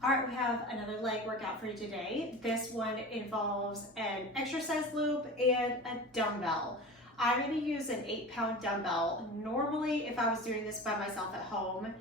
All right, we have another leg workout for you today. This one involves an exercise loop and a dumbbell. I'm going to use an 8-pound dumbbell. Normally, if I was doing this by myself at home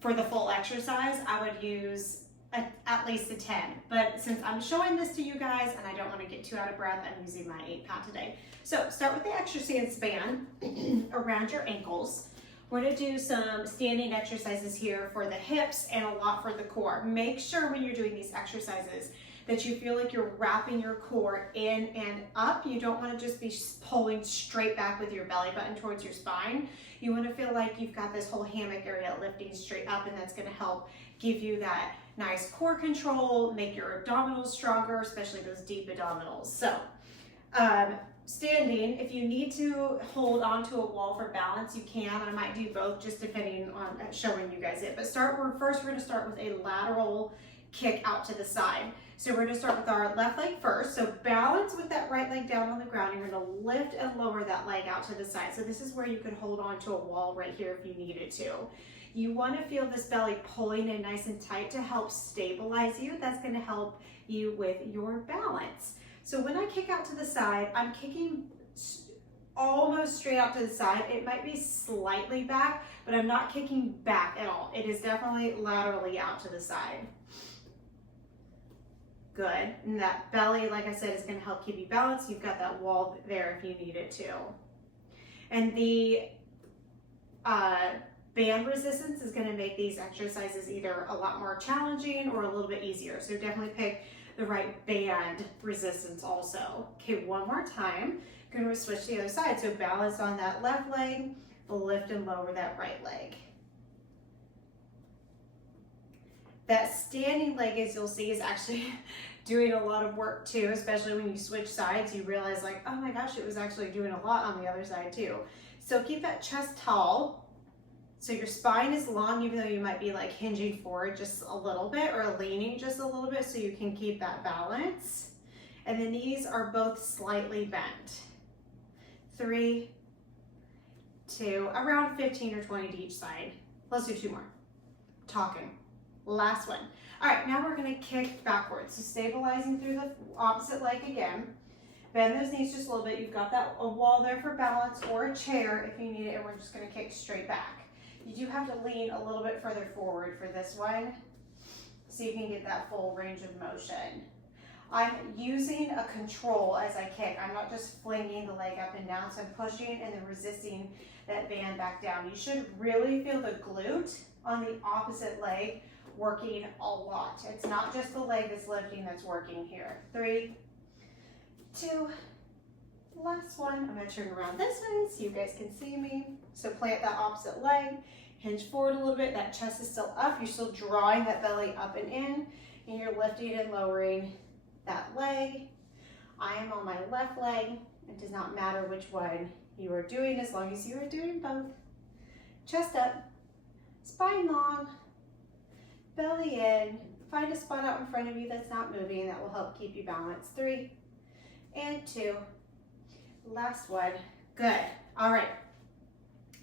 for the full exercise, I would use at least a 10. But since I'm showing this to you guys and I don't want to get too out of breath, I'm using my 8-pound today. So start with the exercise band around your ankles. We're going to do some standing exercises here for the hips and a lot for the core. Make sure when you're doing these exercises that you feel like you're wrapping your core in and up. You don't want to just be pulling straight back with your belly button towards your spine. You want to feel like you've got this whole hammock area lifting straight up, and that's going to help give you that nice core control, make your abdominals stronger, especially those deep abdominals. So standing, if you need to hold onto a wall for balance, you can. I might do both just depending on showing you guys it. But first we're going to start with a lateral kick out to the side. So we're going to start with our left leg first. So balance with that right leg down on the ground. You're going to lift and lower that leg out to the side. So this is where you could hold on to a wall right here if you needed to. You want to feel this belly pulling in nice and tight to help stabilize you. That's going to help you with your balance. So when I kick out to the side, I'm kicking almost straight out to the side. It might be slightly back, but I'm not kicking back at all. It is definitely laterally out to the side. Good. And that belly, like I said, is going to help keep you balanced. You've got that wall there if you need it to. And the band resistance is going to make these exercises either a lot more challenging or a little bit easier. So definitely pick the right band resistance also. Okay, one more time. Going to switch to the other side. So balance on that left leg, lift and lower that right leg. That standing leg, as you'll see, is actually doing a lot of work too, especially when you switch sides. You realize like, oh my gosh, it was actually doing a lot on the other side too. So keep that chest tall. So your spine is long, even though you might be like hinging forward just a little bit or leaning just a little bit, so you can keep that balance. And the knees are both slightly bent. 3, 2, around 15 or 20 to each side. Let's do 2 more. Talking. Last one. All right, now we're going to kick backwards. So stabilizing through the opposite leg again. Bend those knees just a little bit. You've got a wall there for balance or a chair if you need it, and we're just going to kick straight back. You do have to lean a little bit further forward for this one so you can get that full range of motion. I'm using a control as I kick. I'm not just flinging the leg up and down, so I'm pushing and then resisting that band back down. You should really feel the glute on the opposite leg working a lot. It's not just the leg that's lifting that's working here. 3, 2, last one. I'm going to turn around this way so you guys can see me. So plant that opposite leg, hinge forward a little bit. That chest is still up. You're still drawing that belly up and in, and you're lifting and lowering that leg. I am on my left leg. It does not matter which one you are doing as long as you are doing both. Chest up, spine long, belly in. Find a spot out in front of you that's not moving. That will help keep you balanced. 3 and 2. Last one. Good. All right.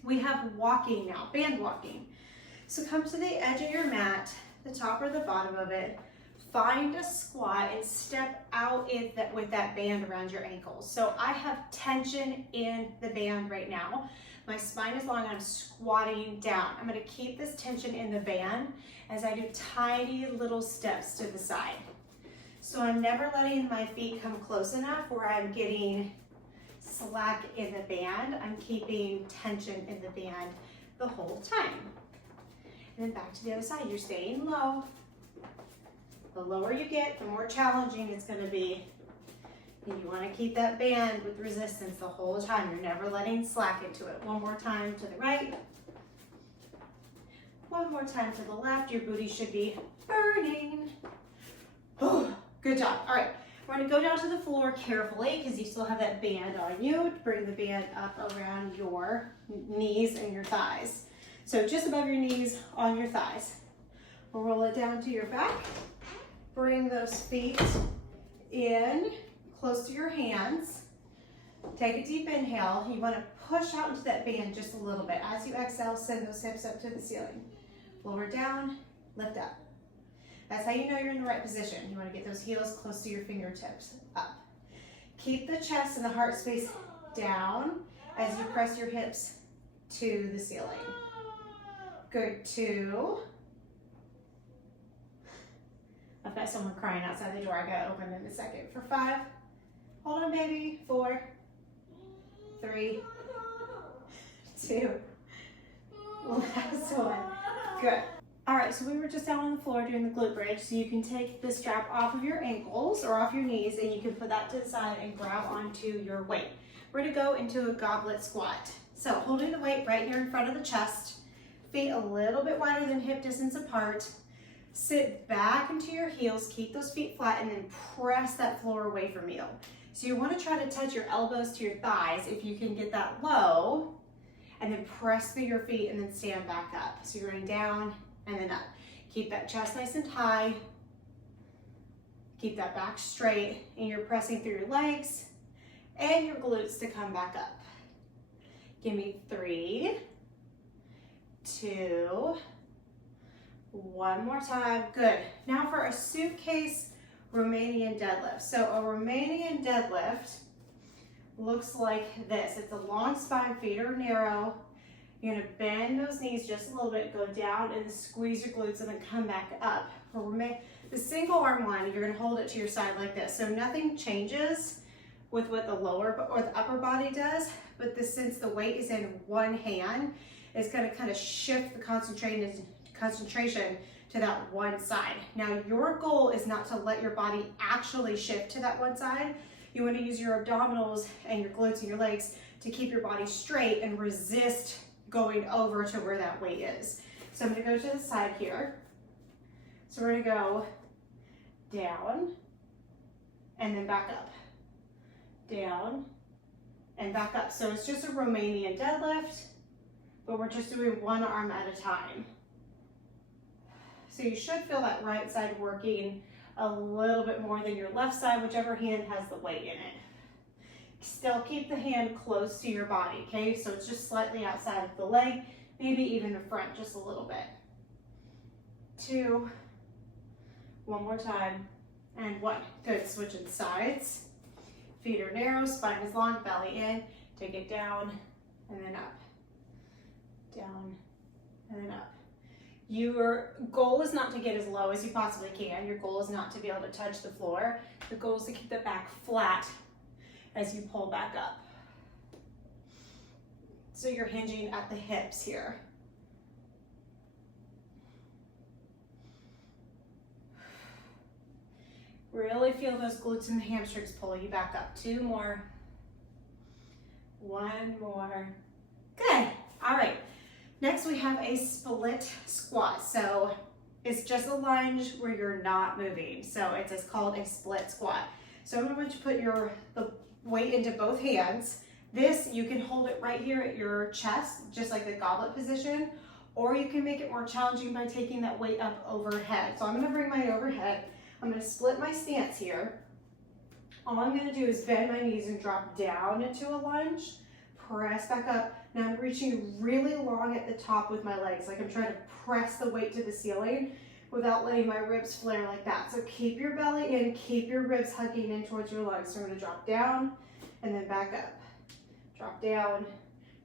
We have walking now, band walking. So come to the edge of your mat, the top or the bottom of it. Find a squat and step out with that band around your ankles. So I have tension in the band right now. My spine is long and I'm squatting down. I'm going to keep this tension in the band as I do tiny little steps to the side. So I'm never letting my feet come close enough where I'm getting slack in the band. I'm keeping tension in the band the whole time. And then back to the other side. You're staying low. The lower you get, the more challenging it's going to be. And you want to keep that band with resistance the whole time. You're never letting slack into it. One more time to the right. One more time to the left. Your booty should be burning. Good job. All right. We're going to go down to the floor carefully because you still have that band on you. Bring the band up around your knees and your thighs. So just above your knees, on your thighs. We'll roll it down to your back. Bring those feet in close to your hands. Take a deep inhale. You want to push out into that band just a little bit. As you exhale, send those hips up to the ceiling. Lower down, lift up. That's how you know you're in the right position. You want to get those heels close to your fingertips, up. Keep the chest and the heart space down as you press your hips to the ceiling. Good, 2. I've got someone crying outside the door. I gotta open in a second. For 5. Hold on, baby. 4, 3, 2. Last one. Good. All right, so we were just down on the floor doing the glute bridge, so you can take the strap off of your ankles or off your knees, and you can put that to the side and grab onto your weight. We're gonna go into a goblet squat. So holding the weight right here in front of the chest, feet a little bit wider than hip distance apart, sit back into your heels, keep those feet flat, and then press that floor away from you. So you wanna try to touch your elbows to your thighs if you can get that low, and then press through your feet and then stand back up. So you're going down and then up. Keep that chest nice and high. Keep that back straight, and you're pressing through your legs and your glutes to come back up. Give me 3, 2, 1 more time. Good. Now for a suitcase Romanian deadlift. So a Romanian deadlift looks like this. It's a long spine, feet are narrow. You're gonna bend those knees just a little bit, go down and squeeze your glutes and then come back up. For the single arm one, you're gonna hold it to your side like this. So nothing changes with what the lower or the upper body does, but since the weight is in one hand, it's gonna kind of shift the concentration to that one side. Now your goal is not to let your body actually shift to that one side. You want to use your abdominals and your glutes and your legs to keep your body straight and resist going over to where that weight is. So I'm going to go to the side here. So we're going to go down and then back up. Down and back up. So it's just a Romanian deadlift, but we're just doing one arm at a time. So you should feel that right side working a little bit more than your left side, whichever hand has the weight in it. Still keep the hand close to your body, okay? So it's just slightly outside of the leg, maybe even the front just a little bit. 2, 1 more time, and 1. Good, switching sides. Feet are narrow, spine is long, belly in. Take it down and then up. Down and then up. Your goal is not to get as low as you possibly can. Your goal is not to be able to touch the floor. The goal is to keep the back flat as you pull back up. So you're hinging at the hips here. Really feel those glutes and the hamstrings pull you back up. 2 more. 1 more. Good. All right. Next we have a split squat. So it's just a lunge where you're not moving. So it's called a split squat. So I'm going to put the weight into both hands. This, you can hold it right here at your chest, just like the goblet position, or you can make it more challenging by taking that weight up overhead. So I'm going to bring mine overhead. I'm going to split my stance here. All I'm going to do is bend my knees and drop down into a lunge, press back up. Now I'm reaching really long at the top with my legs, like I'm trying to press the weight to the ceiling without letting my ribs flare like that. So keep your belly in, keep your ribs hugging in towards your lungs. So I'm going to drop down and then back up. Drop down,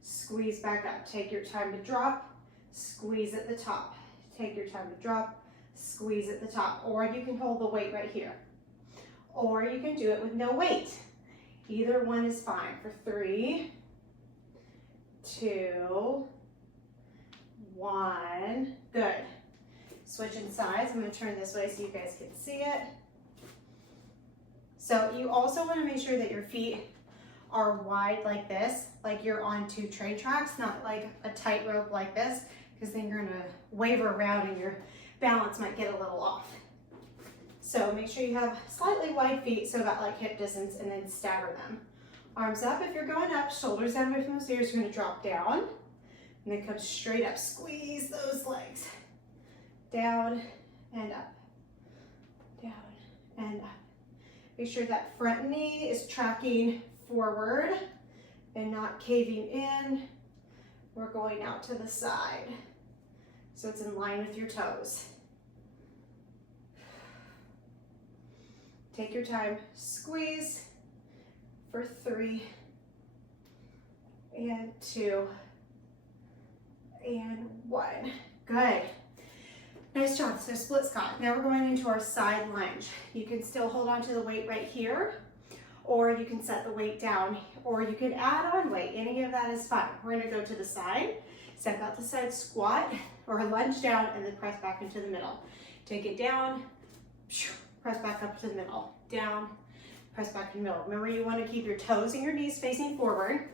squeeze back up. Take your time to drop, squeeze at the top. Take your time to drop, squeeze at the top. Or you can hold the weight right here. Or you can do it with no weight. Either one is fine. For 3, 2, 1. Good. Switching sides. I'm going to turn this way so you guys can see it. So you also want to make sure that your feet are wide like this, like you're on 2 train tracks, not like a tightrope like this, because then you're going to waver around and your balance might get a little off. So make sure you have slightly wide feet, so about like hip distance, and then stagger them. Arms up if you're going up, shoulders down away from those ears. You're going to drop down, and then come straight up. Squeeze those legs. Down and up. Down and up. Make sure that front knee is tracking forward and not caving in. We're going out to the side, so it's in line with your toes. Take your time, squeeze for 3 and 2 and 1. Good. Nice job. So split squat. Now we're going into our side lunge. You can still hold on to the weight right here, or you can set the weight down, or you can add on weight. Any of that is fine. We're going to go to the side, step out the side squat, or lunge down, and then press back into the middle. Take it down, press back up to the middle, down, press back in the middle. Remember, you want to keep your toes and your knees facing forward,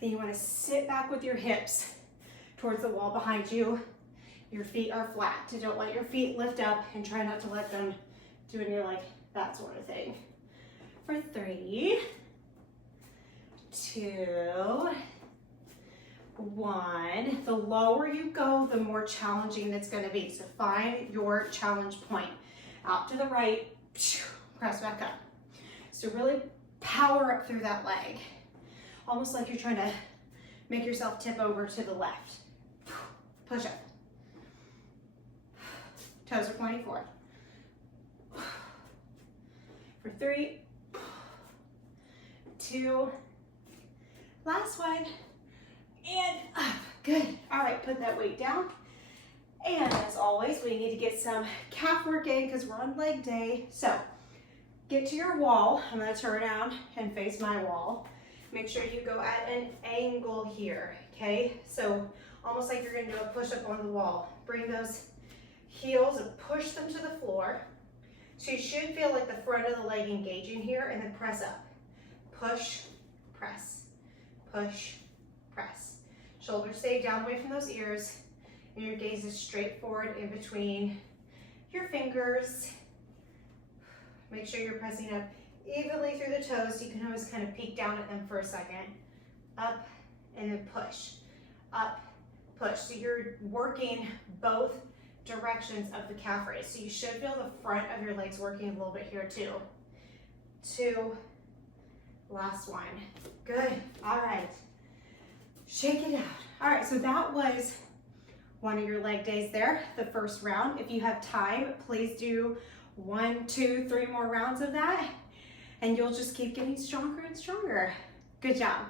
and you want to sit back with your hips towards the wall behind you. Your feet are flat. So don't let your feet lift up, and try not to let them do any like that sort of thing. For 3, 2, 1. The lower you go, the more challenging it's going to be. So find your challenge point. Out to the right, press back up. So really power up through that leg. Almost like you're trying to make yourself tip over to the left. Push up. Toes are pointing forward. For 3, 2, last one, and up. Good. All right, put that weight down. And as always, we need to get some calf work in because we're on leg day. So get to your wall. I'm going to turn around and face my wall. Make sure you go at an angle here, okay? So almost like you're going to do a push-up on the wall. Bring those heels and push them to the floor. So you should feel like the front of the leg engaging here, and then press up. Push, press, push, press. Shoulders stay down away from those ears, and your gaze is straight forward in between your fingers. Make sure you're pressing up evenly through the toes. You can always kind of peek down at them for a second. Up, and then push. Up, push. So you're working both directions of the calf raise. So you should feel the front of your legs working a little bit here too. 2, last one. Good. All right. Shake it out. All right, so that was one of your leg days there, the first round. If you have time, please do 1, 2, 3 more rounds of that, and you'll just keep getting stronger and stronger. Good job.